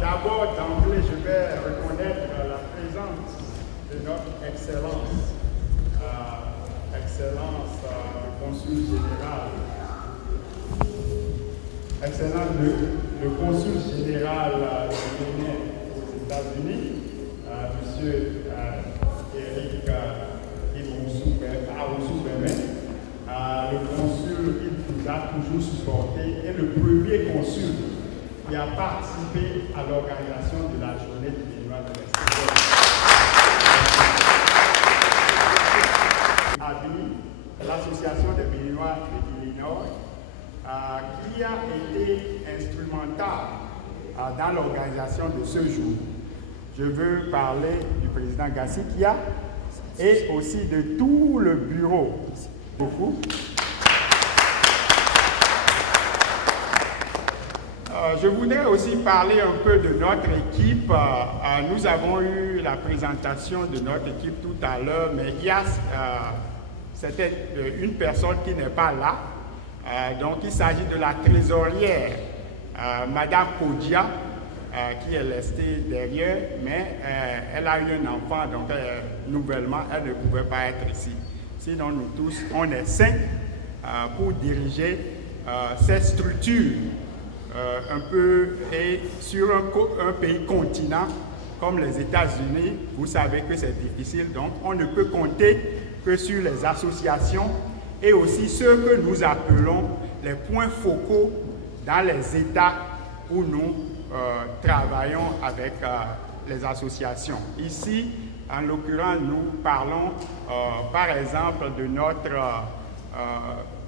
D'abord, d'emblée, je vais reconnaître la présence de notre Excellence, le Consul général. Excellence, le Consul général du Bénin aux États-Unis, M. Eric Aoussou-Bemen, le consul qui nous a toujours supporté et le premier consul qui a participé à l'organisation de la journée du Béninois de l'extérieur. ABI, l'association des Béninois de l'Illinois, qui a été instrumentale dans l'organisation de ce jour. Je veux parler du président Gassikia et aussi de tout le bureau. Beaucoup. Je voudrais aussi parler un peu de notre équipe. Nous avons eu la présentation de notre équipe tout à l'heure, mais c'était une personne qui n'est pas là. Donc il s'agit de la trésorière, Madame Kodia, qui est restée derrière, mais elle a eu un enfant, donc nouvellement, elle ne pouvait pas être ici. Sinon, nous tous, on est 5 pour diriger cette structure un peu et sur un pays continent comme les États-Unis. Vous savez que c'est difficile, donc on ne peut compter que sur les associations et aussi ceux que nous appelons les points focaux dans les États où nous travaillons avec les associations. Ici, en l'occurrence, nous parlons par exemple de notre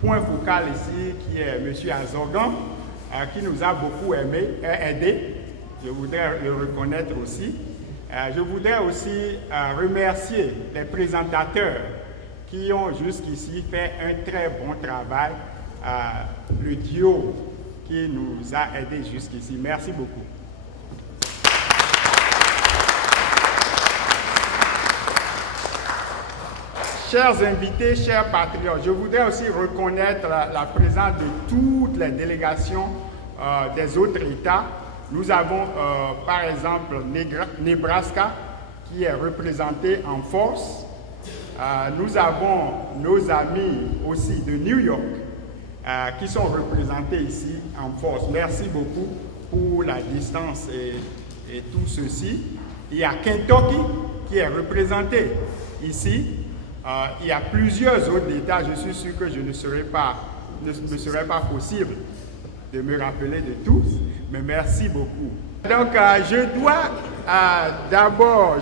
point focal ici qui est M. Azogan, qui nous a beaucoup aidé. Je voudrais le reconnaître aussi. Je voudrais aussi remercier les présentateurs qui ont jusqu'ici fait un très bon travail, le duo qui nous a aidés jusqu'ici. Merci beaucoup. Chers invités, chers patriotes, je voudrais aussi reconnaître la présence de toutes les délégations des autres États. Nous avons par exemple Nebraska qui est représenté en force. Nous avons nos amis aussi de New York qui sont représentés ici en force. Merci beaucoup pour la distance et tout ceci. Il y a Kentucky qui est représenté ici. Il y a plusieurs autres États, je suis sûr que ne me serait pas possible de me rappeler de tous, mais merci beaucoup. Donc,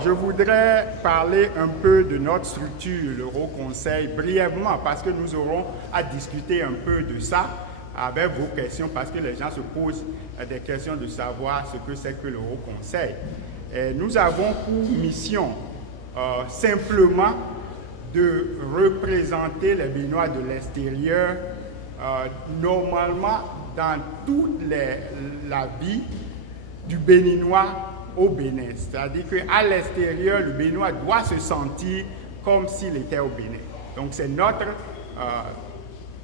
je voudrais parler un peu de notre structure, le Haut Conseil, brièvement, parce que nous aurons à discuter un peu de ça avec vos questions, parce que les gens se posent des questions de savoir ce que c'est que le Haut Conseil. Et nous avons pour mission simplement de représenter les Béninois de l'extérieur normalement dans toute la vie du Béninois au Bénin. C'est-à-dire qu'à l'extérieur, le Béninois doit se sentir comme s'il était au Bénin. Donc c'est notre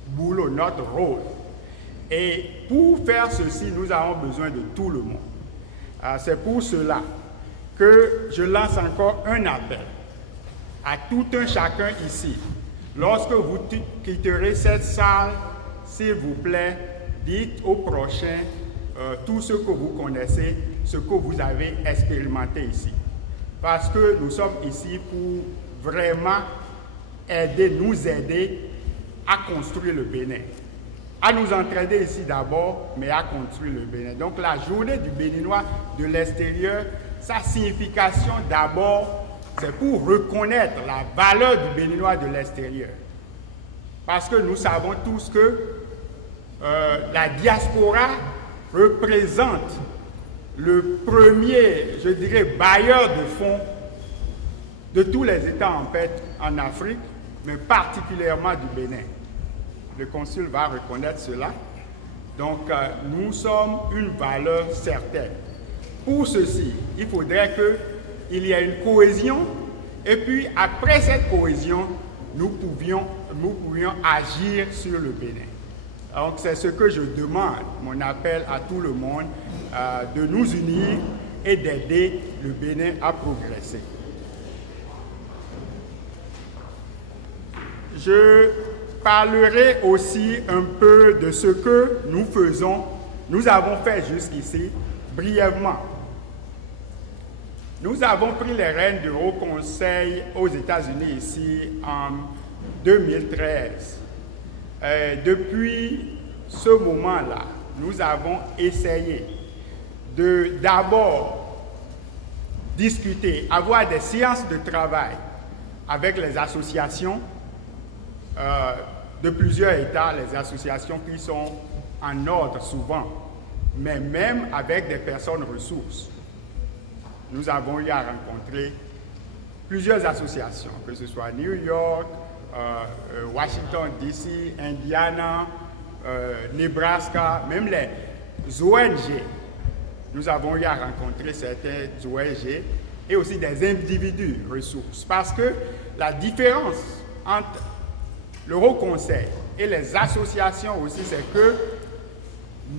boulot, notre rôle. Et pour faire ceci, nous avons besoin de tout le monde. C'est pour cela que je lance encore un appel à tout un chacun ici. Lorsque vous quitterez cette salle, s'il vous plaît, dites au prochain tout ce que vous connaissez, ce que vous avez expérimenté ici. Parce que nous sommes ici pour vraiment nous aider à construire le Bénin. À nous entraider ici d'abord, mais à construire le Bénin. Donc la journée du Béninois de l'extérieur, sa signification d'abord, c'est pour reconnaître la valeur du Béninois de l'extérieur. Parce que nous savons tous que la diaspora représente le premier, je dirais, bailleur de fonds de tous les États en fait en Afrique, mais particulièrement du Bénin. Le consul va reconnaître cela. Donc, nous sommes une valeur certaine. Pour ceci, il faudrait qu'il y ait une cohésion, et puis après cette cohésion, nous pouvions agir sur le Bénin. Donc c'est ce que je demande, mon appel à tout le monde, de nous unir et d'aider le Bénin à progresser. Je parlerai aussi un peu de ce que nous faisons, nous avons fait jusqu'ici, brièvement. Nous avons pris les rênes du Haut Conseil aux États-Unis ici en 2013. Depuis ce moment-là, nous avons essayé de d'abord discuter, avoir des séances de travail avec les associations de plusieurs États, les associations qui sont en ordre souvent, mais même avec des personnes ressources. Nous avons eu à rencontrer plusieurs associations, que ce soit New York, Washington DC, Indiana, Nebraska, même les ONG. Nous avons eu à rencontrer certaines ONG et aussi des individus ressources. Parce que la différence entre le Haut Conseil et les associations aussi, c'est que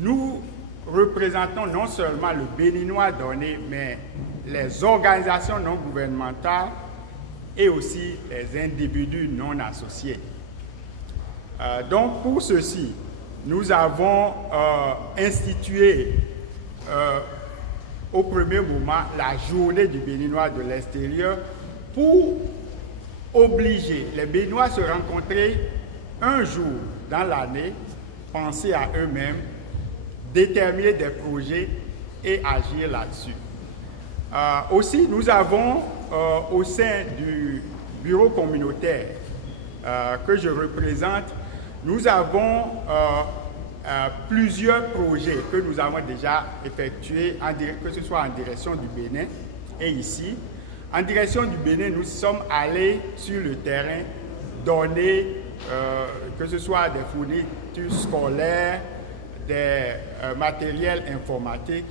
nous représentons non seulement le Béninois donné, mais les organisations non gouvernementales et aussi les individus non associés. Donc pour ceci, nous avons institué au premier moment la journée du Béninois de l'extérieur pour obliger les Béninois à se rencontrer un jour dans l'année, penser à eux-mêmes, déterminer des projets et agir là-dessus. Aussi, nous avons au sein du bureau communautaire que je représente, nous avons plusieurs projets que nous avons déjà effectués, que ce soit en direction du Bénin et ici. En direction du Bénin, nous sommes allés sur le terrain donner, que ce soit des fournitures scolaires, des matériels informatiques,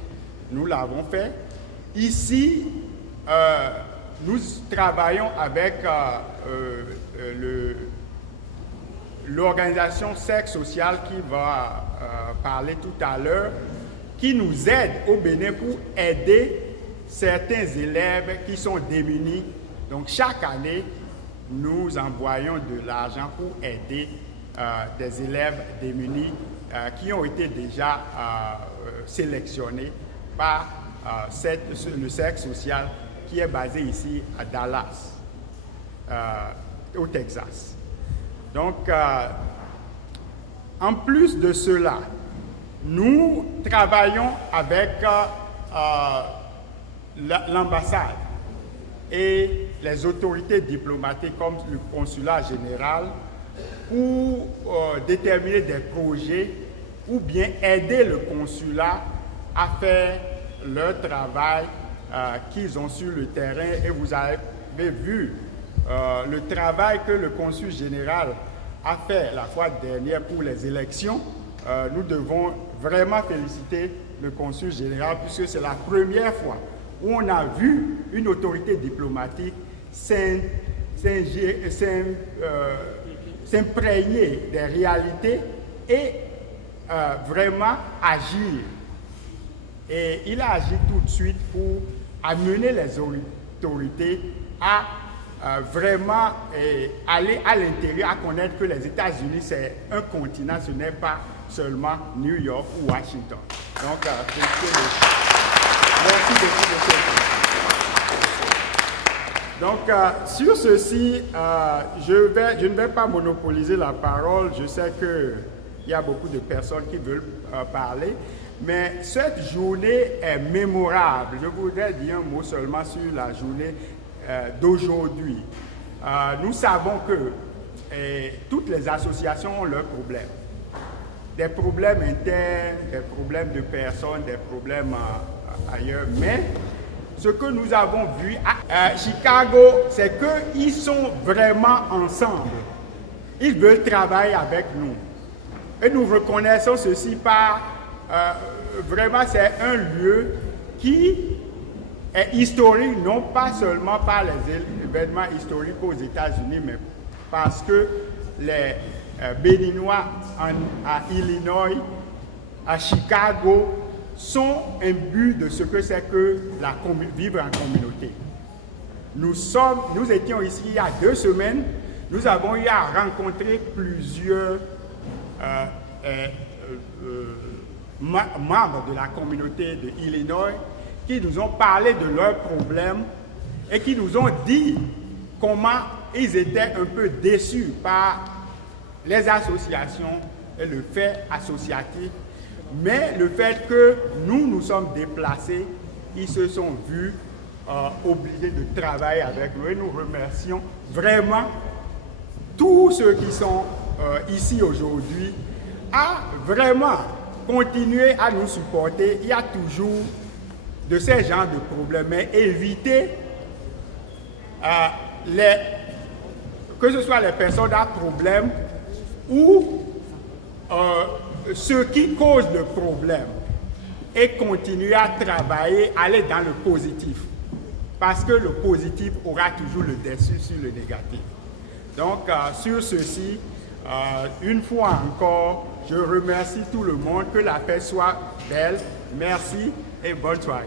nous l'avons fait. Ici, nous travaillons avec l'organisation Cercle Social qui va parler tout à l'heure, qui nous aide au Bénin pour aider certains élèves qui sont démunis. Donc chaque année, nous envoyons de l'argent pour aider des élèves démunis qui ont été déjà sélectionnés par le Cercle Social qui est basé ici à Dallas, au Texas. Donc, en plus de cela, nous travaillons avec l'ambassade et les autorités diplomatiques comme le consulat général pour déterminer des projets ou bien aider le consulat à faire leur travail qu'ils ont sur le terrain. Et vous avez vu le travail que le consul général a fait la fois dernière pour les élections. Nous devons vraiment féliciter le consul général puisque c'est la première fois où on a vu une autorité diplomatique s'imprégner des réalités et vraiment agir. Et il a agi tout de suite pour amener les autorités à vraiment aller à l'intérieur, à connaître que les États-Unis, c'est un continent, ce n'est pas seulement New York ou Washington. Donc, merci beaucoup de ce. Donc, sur ceci, je ne vais pas monopoliser la parole. Je sais qu'il y a beaucoup de personnes qui veulent parler. Mais cette journée est mémorable. Je voudrais dire un mot seulement sur la journée d'aujourd'hui. Nous savons que toutes les associations ont leurs problèmes. Des problèmes internes, des problèmes de personnes, des problèmes ailleurs. Mais ce que nous avons vu à Chicago, c'est qu'ils sont vraiment ensemble. Ils veulent travailler avec nous. Et nous reconnaissons ceci par... vraiment, c'est un lieu qui est historique, non pas seulement par les événements historiques aux États-Unis, mais parce que béninois à Illinois, à Chicago, sont imbus de ce que c'est que vivre en communauté. Nous étions ici il y a 2 semaines, nous avons eu à rencontrer plusieurs membres de la communauté de Illinois qui nous ont parlé de leurs problèmes et qui nous ont dit comment ils étaient un peu déçus par les associations et le fait associatif. Mais le fait que nous sommes déplacés, ils se sont vus obligés de travailler avec nous. Et nous remercions vraiment tous ceux qui sont ici aujourd'hui à vraiment continuer à nous supporter. Il y a toujours de ces genres de problèmes, mais éviter que ce soit les personnes à problème ou ceux qui causent le problème, et continuer à travailler, aller dans le positif. Parce que le positif aura toujours le dessus sur le négatif. Donc, sur ceci, une fois encore, je remercie tout le monde. Que la paix soit belle. Merci et bonne soirée.